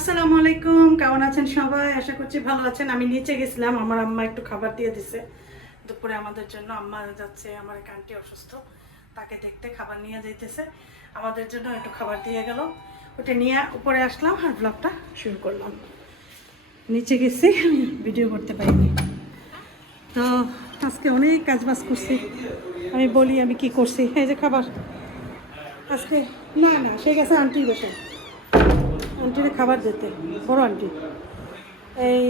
আসসালামু আলাইকুম, কেমন আছেন সবাই? আশা করছি ভালো আছেন। আমি নিচে গেছিলাম, আমার আম্মা একটু খাবার দিয়ে দিছে দুপুরে আমাদের জন্য। আম্মা যাচ্ছে, আমার এক আন্টি অসুস্থ, তাকে দেখতে খাবার নিয়ে যাইতেছে। আমাদের জন্য একটু খাবার দিয়ে গেল, ওটা নিয়ে উপরে আসলাম আর ব্লগটা শুরু করলাম। নিচে গেছি, ভিডিও করতে পারিনি। তো আজকে অনেক কাজবাজ করছি। আমি বলি আমি কি করছি। এই যে খাবার আজকে, না না সে গেছে আন্টির বাসায়, আন্টিরে খাবার দিতে, বড় আন্টি। এই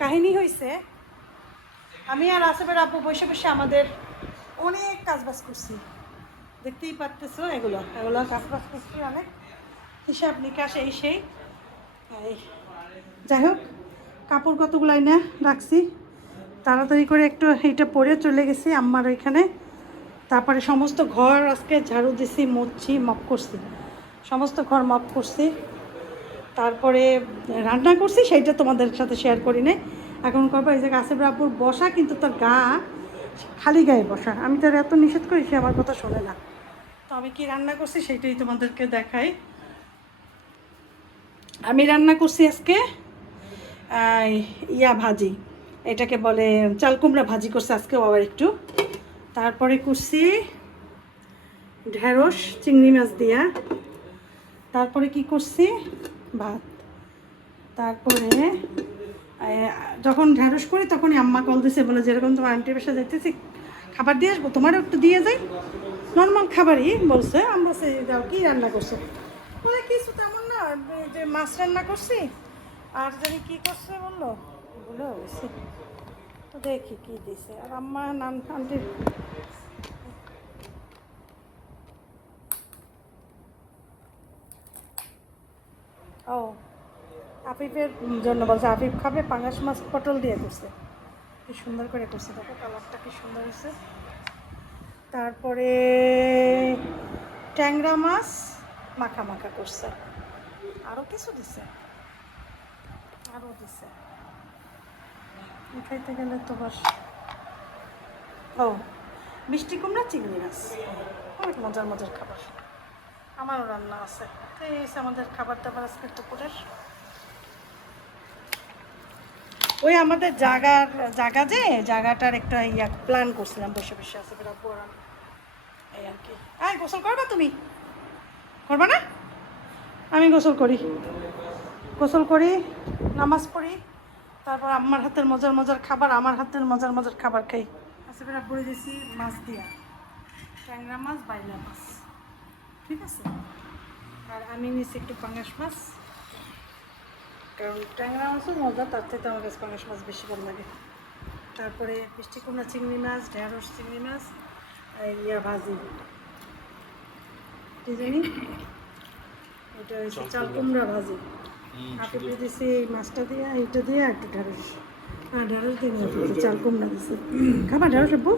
কাহিনী হয়েছে, আমি আর আসিফের আব্বু বসে বসে আমাদের অনেক কাজবাজ করছি, দেখতেই পারতেছো। এগুলো এগুলো কাজবাজ করছি অনেক, হিসাব নিকাশ এই সেই। এই যাই হোক, কাপড় কতগুলাই না রাখছি, তাড়াতাড়ি করে একটু এইটা পরে চলে গেছি আম্মার ওইখানে। তারপরে সমস্ত ঘর আজকে ঝাড়ু দিছি, মুছছি, মপ করছি, সমস্ত ঘর মপ করছি। তারপরে রান্না করছি, সেইটা তোমাদের সাথে শেয়ার করি নাই। এখন করবো এই যে আসিফ রাব্বুর বসা, কিন্তু তার গা খালি গায়ে বসা, আমি তার এত নিষেধ করি, সে আমার কথা শোনে না। তো আমি কি রান্না করছি সেইটাই তোমাদেরকে দেখাই। আমি রান্না করছি আজকে ইয়া ভাজি, এটাকে বলে চাল কুমড়া ভাজি করছি আজকেও আবার একটু। তারপরে করছি ঢেঁড়স চিংড়ি মাছ দিয়া। তারপরে কি করছি, ভাত। তারপরে যখন ঢ্যাঁড়স করি তখনই আম্মা কল দিছে, বলে যেরকম তোমার আন্টির বাসা যাইতেছি খাবার দিয়ে আসবো, তোমারও একটু দিয়ে যাই, নর্মাল খাবারই বলছে। আমরা বলছি যাও, কী রান্না করছো? বলে কিছু তেমন না, যে মাছ রান্না করছি আর জানি কী করছে বললো, বলে হয়েছে। তো দেখি কী দিছে। আর আম্মা নান আন্টির ও আফিফের জন্য বলছে, আফিফ খাবে পাঙাশ মাছ পটল দিয়ে করছে, কি সুন্দর করে করছে, দেখো কালারটা কি সুন্দর হয়েছে। তারপরে ট্যাংরা মাছ মাখা মাখা করছে, আরও কিছু দিছে, আরও দিছে। খাইতে গেলে তো বাস। ও মিষ্টি কুমড়া চিংড়ি মাছ, অনেক মজার মজার খাবার। আমারও রান্না আছে। তো এই হচ্ছে আমাদের খাবার দাবার আজকে দুপুরের। ওই আমাদের যে জায়গাটার একটা ইয়া প্ল্যান করছিলাম বসে বসে, আছে রাখবো আর আমি, এই আর কি। গোসল করবা তুমি? করবা না? আমি গোসল করি, গোসল করি, নামাজ পড়ি, তারপর আম্মার হাতের মজার মজার খাবার, আমার হাতের মজার মজার খাবার খাই। আজকে পরে দিয়েছি মাছ দিয়া, ট্যাংরা মাছ, বাইলা মাছ, ঠিক আছে। আর আমি নিয়েছি একটু পাঙাশ মাছ, কারণ ট্যাংরা মাছও মজা, তার থেকে আমার কাছে পাঙাশ মাছ বেশি ভালো লাগে। তারপরে মিষ্টি কুমড়া চিংড়ি মাছ, ঢেঁড়স চিংড়ি মাছ, ইয়া ভাজি, কি জানি এটা হচ্ছে চাল কুমড়া ভাজি। আপনি দিয়েছি এই মাছটা দিয়ে, এইটা দিয়ে একটু ঢেঁড়স, হ্যাঁ ঢেঁড়স দিয়ে চাল কুমড়া দিছে। খাবার ঢেঁড়স আব্বু?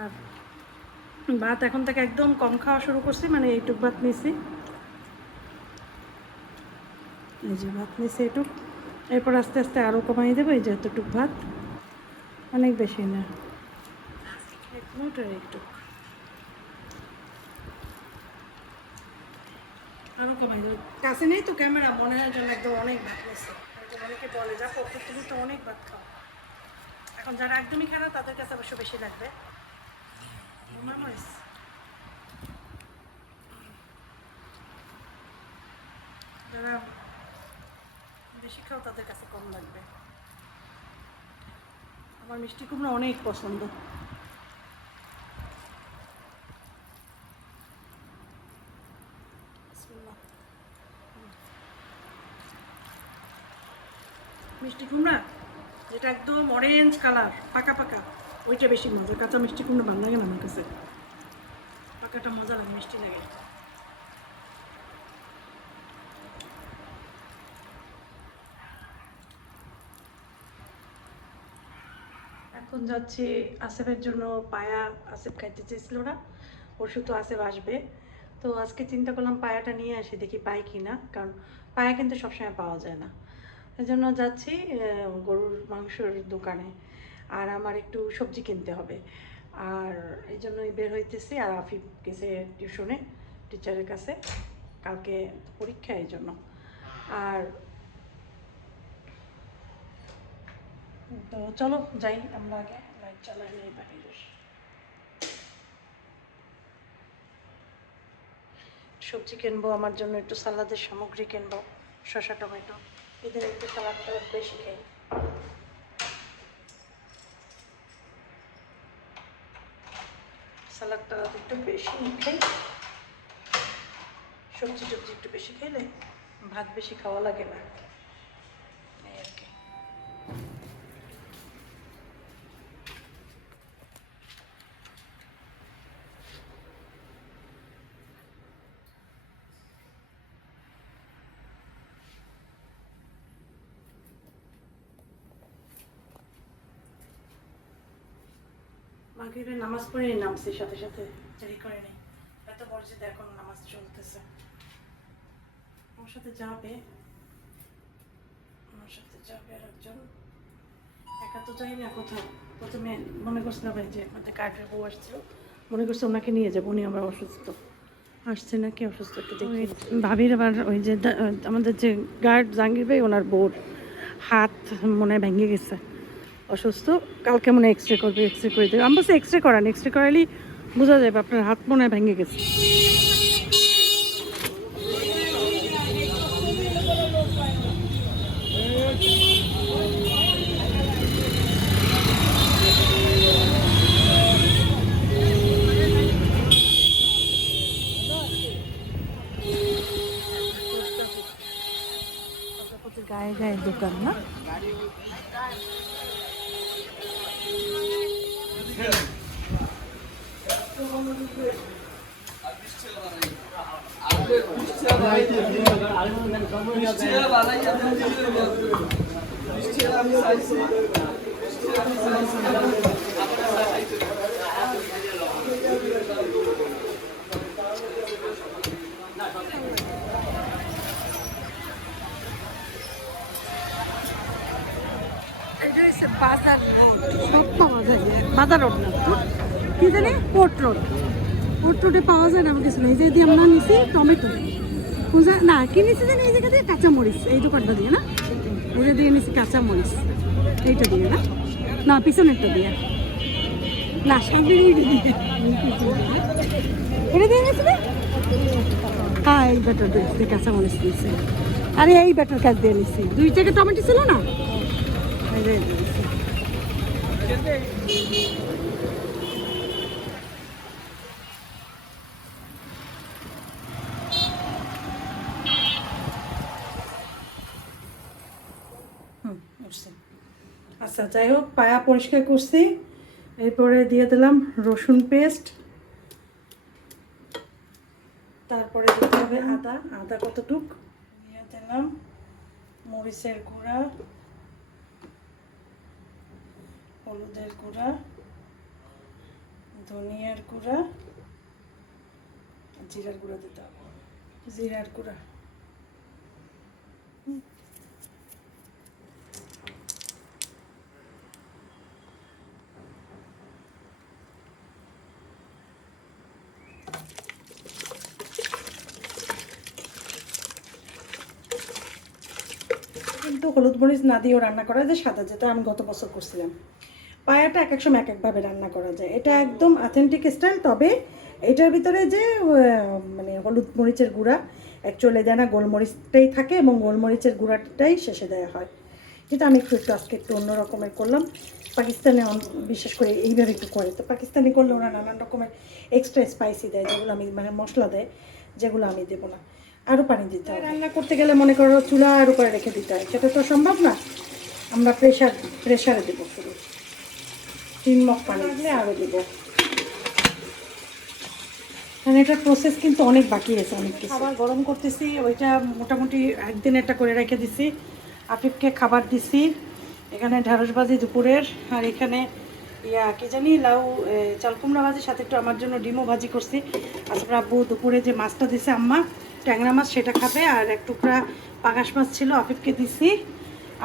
আর ভাত এখন থেকে একদম কম খাওয়া শুরু করছি, মানে এইটুক ভাত নিছি, এই যে ভাত নিছি এইটুক, এরপর আস্তে আস্তে আরও কমাই দেবো। এই যে এতটুক ভাত, অনেক বেশি না, এক মুঠের একটু আরও কমাই দেবো। কাছে নেই তো ক্যামেরা, মনে হয় যেন একদম অনেক ভাত নিচ্ছে। অনেকে বলে যা প্রত্যেক তুমি তো অনেক ভাত খাও। এখন যারা একদমই খায় না তাদের কাছে অবশ্য বেশি লাগবে। যারা বেশি খাও তাদের কাছে কম লাগবে। আমার মিষ্টি কুমড়া অনেক পছন্দ। মিষ্টি কুমড়া যেটা একদম অরেঞ্জ কালার, পাকা পাকা, ওইটা বেশি মজা। কাঁচা মিষ্টি কুমড়া ভালো লাগে না আমার কাছে, পাকাটা মজা লাগে, মিষ্টি লাগে। এখন যাচ্ছি আসিফের জন্য পায়া, আসিফ খাইতে চেয়েছিল না, পরশু তো আসিফ আসবে। তো আজকে চিন্তা করলাম পায়াটা নিয়ে আসি, দেখি পাই কি না, কারণ পায়া কিন্তু সবসময় পাওয়া যায় না। এই জন্য যাচ্ছি গরুর মাংসের দোকানে, আর আমার একটু সবজি কিনতে হবে, আর এই জন্যই বের হইতেছি। আর আফিফ গেছে টিউশনে, টিচারের কাছে, কালকে পরীক্ষা এই জন্য। আর তো চলো যাই আমরা আগে, লাইট চালাই নেই বাইরের। সবজি কিনবো আমার জন্য, একটু সালাদের সামগ্রী কিনবো, শসা টমেটো, এদের একটু সালাদটা বেশি খাই। সালাদটা একটু বেশি খাই, সবজি টবজি একটু বেশি খেলে ভাত বেশি খাওয়া লাগে না, এই আর কি। মাগরিবের নামাজ পড়ে নামছি, সাথে সাথে দেরি করে নেই, এত মসজিদে এখন নামাজ চলতেছে। আমার সাথে যাবে আর একজন, একা তো যাই না কোথাও। প্রথমে মনে করছিলাম যে আমাদের কার্ডের বউ আসছিল, মনে করছে ওনাকে নিয়ে যাবো, উনি আমরা অসুস্থ, আসছে নাকি অসুস্থ একটু দেখি। ভাবির আবার ওই যে আমাদের যে গার্ড জাহাঙ্গীর ভাই, ওনার বউর হাত মনে হয় ভেঙে গেছে, অসুস্থ, কালকে মনে হয় এক্সরে করবে, এক্সরে করে দেবে। আমি বলছি এক্সরে করান, এক্সরে করালেই বোঝা যাবে আপনার হাত মনে হয় ভেঙে গেছে। গায়ে গায়ে দোকান না, বাজার সব পাওয়া যায়, বাজার রোড না তো কি জানি, কোর্ট রোডে পাওয়া যায় না, আমার কিছু নেই। যে দিয়ে আমরা নিছি টমেটো, না কি নিছি জানি, এই জায়গা দিয়ে কাঁচামরিচ, এই দোকানটা দিয়ে না, এটা দিয়ে নিছি কাঁচামরিচ, এইটা দিয়ে না, না পিছনেরটা দিয়ে না, সামনে এটা দিয়ে নিছি না, হ্যাঁ এই ব্যাটার দিয়ে কাঁচামরিচ নিয়েছি, আরে এই ব্যাটার কাজ দিয়ে নিছি, 2 জায়গায় টমেটো ছিল না, আচ্ছা যাই হোক, পায়া পরিষ্কার করছি, এরপরে দিয়ে দিলাম রসুন পেস্ট, তারপরে দিতে হবে আদা কতটুক দিয়ে দিলাম, মরিচের গুঁড়া, হলুদের গুঁড়া, ধনিয়ার গুঁড়া, জিরার গুঁড়া দিতে হবে, জিরার গুঁড়া, কিন্তু হলুদ মরিচ না দিয়েও রান্না করা যায় সাদা, যেটা আমি গত বছর করছিলাম। পায়াটা এক এক সময় এক একভাবে রান্না করা যায়, এটা একদম অথেন্টিক স্টাইল। তবে এটার ভিতরে যে মানে হলুদ মরিচের গুঁড়া অ্যাকচুয়ালি দেয় না, গোলমরিচটাই থাকে এবং গোলমরিচের গুঁড়াটাই শেষে দেওয়া হয়। যেটা আমি একটু আজকে একটু অন্য রকমের করলাম। পাকিস্তানে বিশেষ করে এইভাবে একটু করে, তো পাকিস্তানি করলে ওরা নানান রকমের এক্সট্রা স্পাইসি দেয়, যেগুলো আমি মানে মশলা দেয়, যেগুলো আমি দেবো না। আরও পানি দিতে হয়, রান্না করতে গেলে মনে করো চুলার উপরে রেখে দিতে হয়, সেটা তো সম্ভব না। আমরা প্রেশারে দেবো, শুধু 3 মগ পানি দিলে আরও দেবো। মানে এটার প্রসেস কিন্তু অনেক বাকি আছে, অনেক কিছু। খাবার গরম করতেছি, ওইটা মোটামুটি একদিন একটা করে রেখে দিছি। আফিফকে খাবার দিছি, এখানে ঢ্যাঁড়স ভাজি দুপুরের, আর এখানে কি জানি লাউ চাল কুমড়া ভাজির সাথে একটু আমার জন্য ডিমও ভাজি করছি। আজকে আব্বু দুপুরে যে মাছটা দিছে আম্মা, ট্যাংরা মাছ, সেটা খাবে। আর এক টুকরা পাঙাশ মাছ ছিল, আফিফকে দিছি।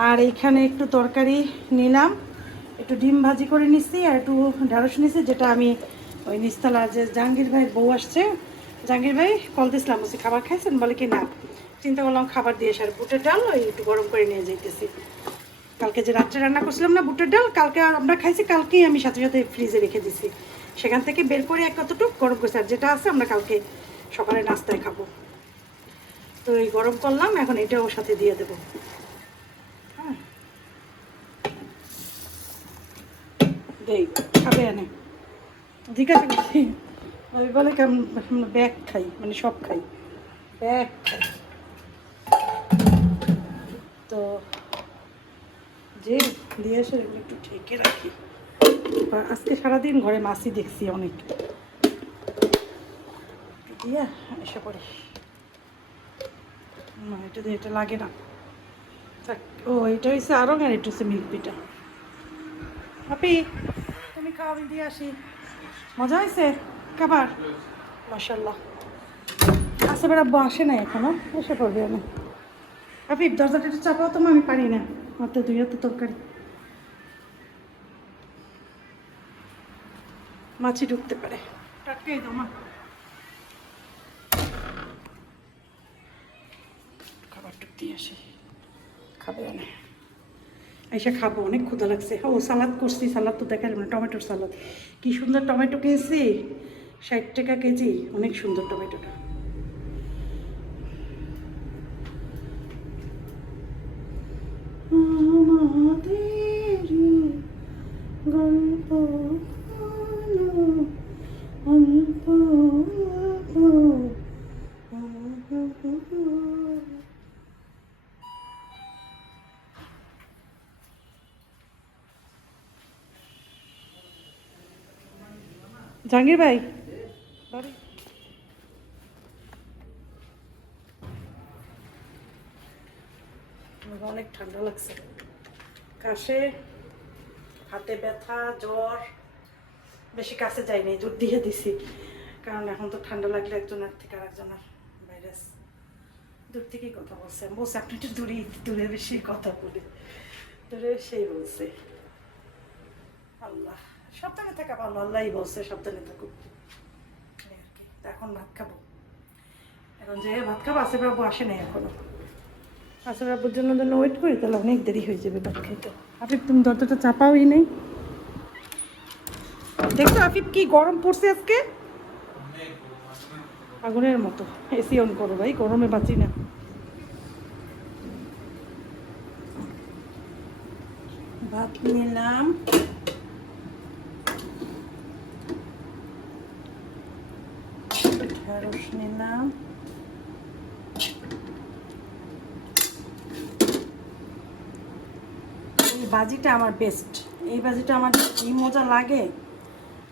আর এইখানে একটু তরকারি নিলাম, একটু ডিম ভাজি করে নিচ্ছি, আর একটু ঢ্যাঁড়স নিচ্ছি, যেটা আমি ওই নিচতলা যে জাহাঙ্গীর ভাইয়ের বউ আসছে জাহাঙ্গীর ভাই কল দিয়েছিলাম, বলছি খাবার খাইছেন, বলে কি না। চিন্তা করলাম খাবার দিয়ে সার বুটের ডাল ওই একটু গরম করে নিয়ে যেতেছি। কালকে যে রাত্রে রান্না করছিলাম না বুটের ডাল, কালকে আমরা খাইছি, কালকেই আমি সাথে সাথে ফ্রিজে রেখে দিছি। সেখান থেকে বের করে এক কতটুকু গরম করছি, আর যেটা আছে আমরা কালকে সকালে নাস্তায় খাবো। তো এই গরম করলাম, এখন এটা ওর সাথে দিয়ে দেবো। হ্যাঁ দেই, খাবে এনে ঠিক আছে। ওই বলে কেমন ব্যাগ খাই, মানে সব খাই, ব্যাগ খাই। তো যে দিয়ে এসে এগুলো একটু ঢেকে রাখি। আজকে সারাদিন ঘরে মাছই দেখছি অনেক, দিয়ে এসে পড়ি। না এটা দিয়ে এটা লাগে না। ও এটা হচ্ছে আরও, আর এটা হচ্ছে মিল্ক পিঠা। আপি তুমি খাও, আমি দিয়ে আসি। মজা হয়েছে খাবার? মাশাল্লাহ। আসে বেড়াবো, আসে নাই এখনো, এসে পড়বে আমি। আপি দরজাটা একটু চাপাও, তোমার আমি পারি না, মাত্র দুই হাতে তরকারি, মাছি ঢুকতে পারে। টাটকাই দাও মা, খাবার টুক দিয়ে আসি, খাবে না এসে খাবো, অনেক ক্ষুধা লাগছে। ও সালাদ করছি, সালাদ তো দেখা যাবে না, টমেটোর সালাদ। কি সুন্দর টমেটো কিনছি, 60 টাকা কেজি, অনেক সুন্দর টমেটোটা। গল্প অল্প জাহাঙ্গীর ভাই অনেক ঠান্ডা লাগছে, কাশে, হাতে ব্যথা, জ্বর। বেশি কাছে যাইনি, জোর দিয়ে দিছি, কারণ এখন তো ঠান্ডা লাগলে একজনের থেকে আরেকজনের ভাইরাস। দূর থেকেই কথা বলছে, বলছে আপনি একটু দূরে দূরে বেশি কথা বলে, দূরে সেই বলছে। আল্লাহ সাবধানে থাকা ভালো, আল্লাহই বলছে সাবধানে থাকুক আর কি। এখন ভাত খাবো, এখন যে ভাত খাবো, আসে বাবু আসে নাই এখনো। আসে বাবুর জন্য ওয়েট করি, তাহলে অনেক দেরি হয়ে যাবে ভাত খাইতে। আফিফ তুমি দরজাটা চাপাওই নেই, দেখছো আফিফ কি গরম পড়ছে আজকে, আগুনের মতো। এসি অন করো ভাই, গরমে বাঁচি না। ভাত নিলাম, ঢেঁড়স নিলাম, এই ভাজিটা আমার বেস্ট, এই ভাজিটা আমার কি মজা লাগে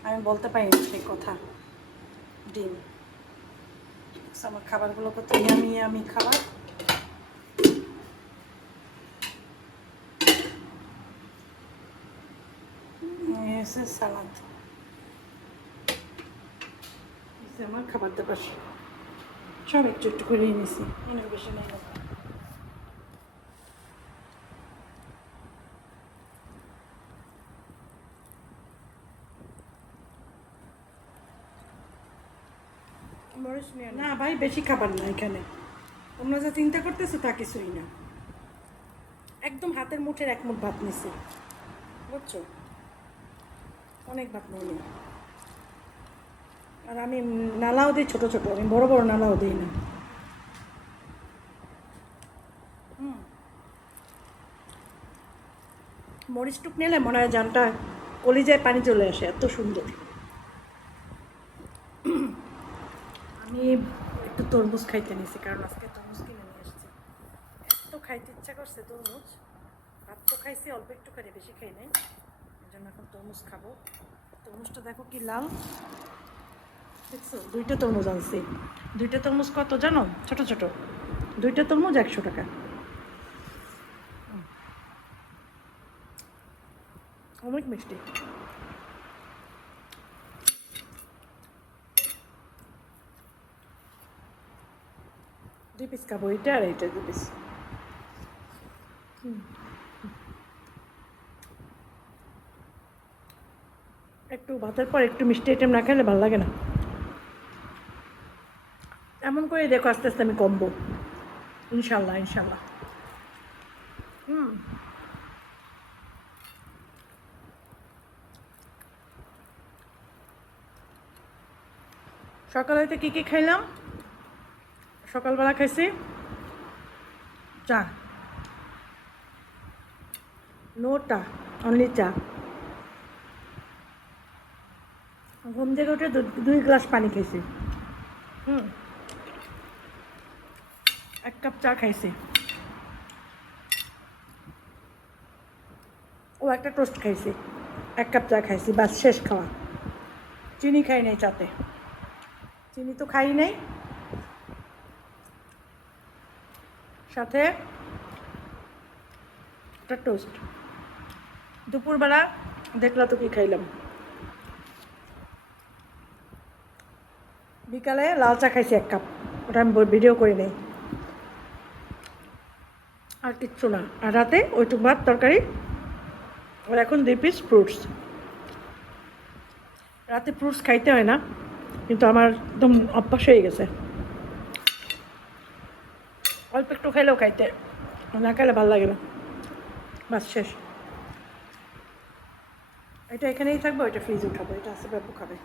আমি বলতে পারি না সেই কথা। ডিম, আমার খাবারগুলো কত ইয়ামি ইয়ামি খাবার। সালাদ, আমার খাবার দাবার সব একটু একটু করে নিয়েছি, অনেক বেশি নেই। না ভাই বেশি খাবার না এখানে, তোমরা যা চিন্তা করতেছো তা কিছুই না, একদম হাতের মুঠের এক মুঠ ভাত নিছি, বুঝছো, অনেক ভাত নিই। আর আমি নালাও দিই ছোটো ছোটো, আমি বড় বড় নালাও দিই না। মরিচ টুক নিলে মনে হয় জানটা কলিজায় পানি চলে আসে, এত সুন্দর। আমি একটু তরমুজ খাইতে নিয়েছি, কারণ আজকে তরমুজ কিনে নিয়ে এসেছি, এত খাইতে ইচ্ছা করছে তরমুজ। ভাত তো খাইছি অল্প একটু খাই, বেশি খাই নাই, এই জন্য এখন তরমুজ খাবো। তরমুজটা দেখো কি লাল, দেখছো, দুইটা তরমুজ আনছি। দুইটা তরমুজ কত জানো, ছোট ছোট, দুইটা তরমুজ 100 টাকা। অনেক মিষ্টি। 2 পিস খাবো, এটা আর এইটা 2 পিস। একটু ভাতের পর একটু মিষ্টি আইটেম না খেলে ভালো লাগে না। করে দেখো, আস্তে আস্তে আমি কমবো, ইনশাল্লাহ ইনশাল্লাহ। সকালেতে কী কী খাইলাম? সকালবেলা খাইছি চা, নোটা, অনলি চা। ঘুম থেকে উঠে 2 গ্লাস পানি খাইছি। 1 কাপ চা খাইছি, ও একটা টোস্ট খাইছি, 1 কাপ চা খাইছি, বাস শেষ খাওয়া। চিনি খাই নাই চাতে, চিনি তো খাই নাই। সাথে একটা টোস্ট। দুপুরবেলা দেখলা তো কি খাইলাম। বিকালে লাল চা খাইছি 1 কাপ, ওটা আমি ভিডিও করি নাই। আর কিচ্ছু না। আর রাতে ওইটুক ভাত তরকারি, আর এখন 2 পিস ফ্রুটস। রাতে ফ্রুটস খাইতে হয় না, কিন্তু আমার একদম অভ্যাস হয়ে গেছে। অল্প একটু খাইলেও খাইতে, না খাইলে ভালো লাগে না। বাস শেষ। এটা এখানেই থাকবো, এটা ফ্রিজ উঠাবো, এটা আছে বাবু খাবে।